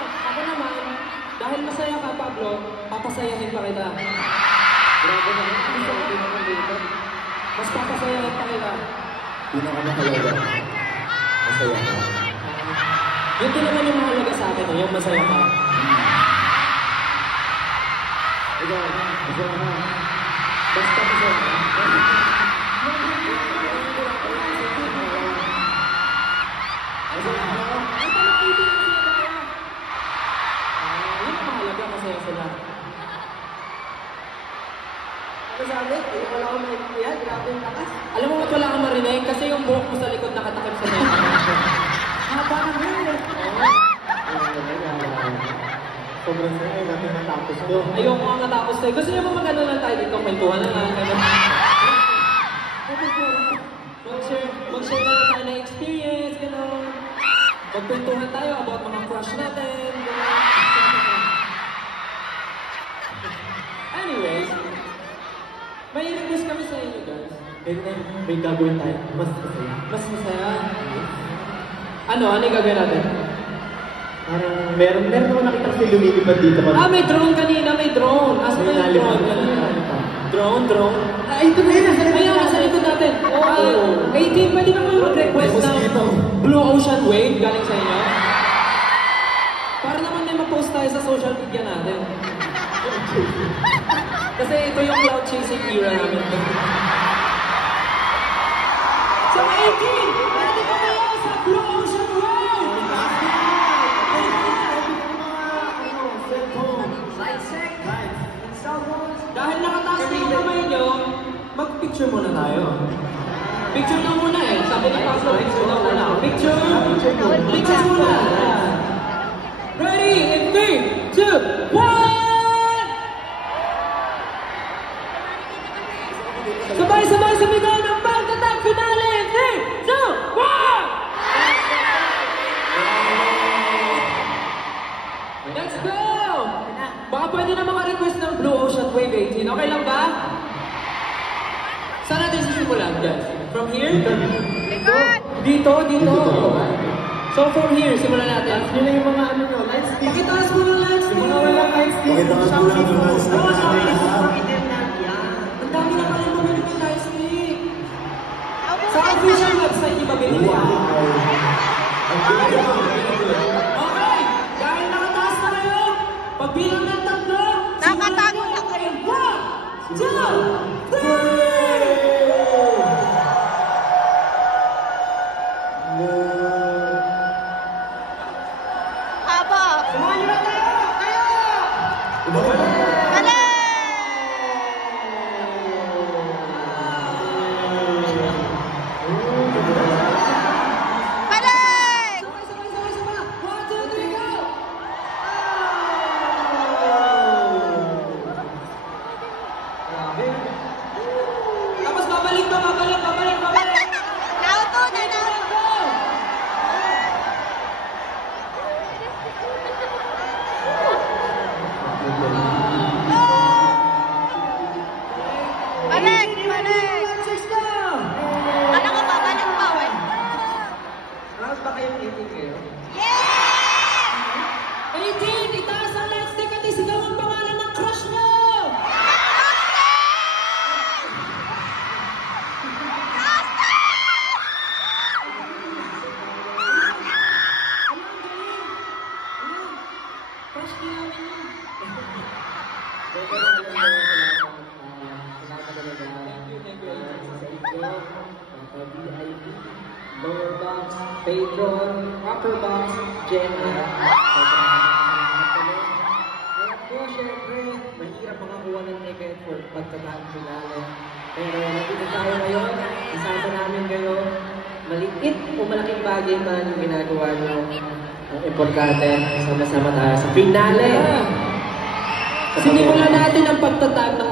Ako naman, dahil masaya ka, Pablo, papasayahin pa kita. Grabe naman, gusto ko naman dito. Mas papasayahin pa kita. Pinakamahalaga. Masaya ka. Yun din naman yung mahalaga sa akin, yung masaya ka. Ikaw, masaya ka. Basta masaya ka. Masaya sila. Ano sabi? Ay, wala akong maintindihan. Grabe yung lakas. Alam mo ba't wala kang marinig? Kasi yung buhok mo sa likod nakatakip sa mesa. Haba naman eh. Sobrang saya natin natapos to. Ayoko nga matapos tayo. Gusto niyo ba mag-ano lang tayo dito? Kwentuhan na lang. Mag-share na lang tayo ng experience. Gano'n. Magkwentuhan tayo about mga crush natin. Anyways, may request kami sa inyo guys. May gagawin tayo. Mas masaya. Mas masaya. Ano yung gagawin natin? Parang meron ako nakita kasi lumilipad dito. May drone kanina, may drone. Asa na yung drone kanina? Drone. Ito na yun. Ayun, nasa likod natin. 18, pwede ba kayo mag-request ng Blue Ocean Wave galing sa inyo? Para naman may ma-post tayo sa social media natin. Kasi ito yung cloud chasing era namin. So 18, pwede ba kayo sa Blue Ocean Wave? Dahil nakataas na yung kamay nyo, mag-picture muna tayo. Picture na muna eh. Sabi ni Pablo, picture na muna. Picture muna. Ready? In 3, 2, 1! Sabay-sabay sa bigay ng pagtatag finale! 3, 2, 1! Let's go! Baka pwede na maka-request ng Blue Ocean Wave 18. Okay lang ba? Saan natin sisimulan, guys? From here? Dito. So from here, simulan natin. Yun lang yung mga ano nyo. Lights team. Pakitaas mo ng lights, Yung mga walang lights team. Pakitaas mo lang yung lights team. Ang dami na pala yung mabili ng lights stick. Sa official website, di ba binili? Okay! Dahil nakataas na kayo, pagbilang ng tatlo, Nakatago na kayo. 1, 2, 3! Haba. Sumayo na tayo! Dali! Balik! Sabay! 1, 2, 3, go! Tapos babalik. Nauto na, nauto. Balik! Ano ko ba? Balik pa, wait. Mas ba kayong 18 kayo? Yeah! 18! Itaas ang light stick at isigaw ang pangalan ng crush nyo! Crush nyo namin yun. Lower box, Patron, upper box, Jenna. Kaya po, syempre, mahirap makakuha ng ticket for pagkatang finale. Pero nandito tayo ngayon, isama namin kayo. Maliit o malaking bagay man yung ginagawa nyo. Ang importante, sama-sama tayo sa finale. Sinimulan natin ang pagtatag ng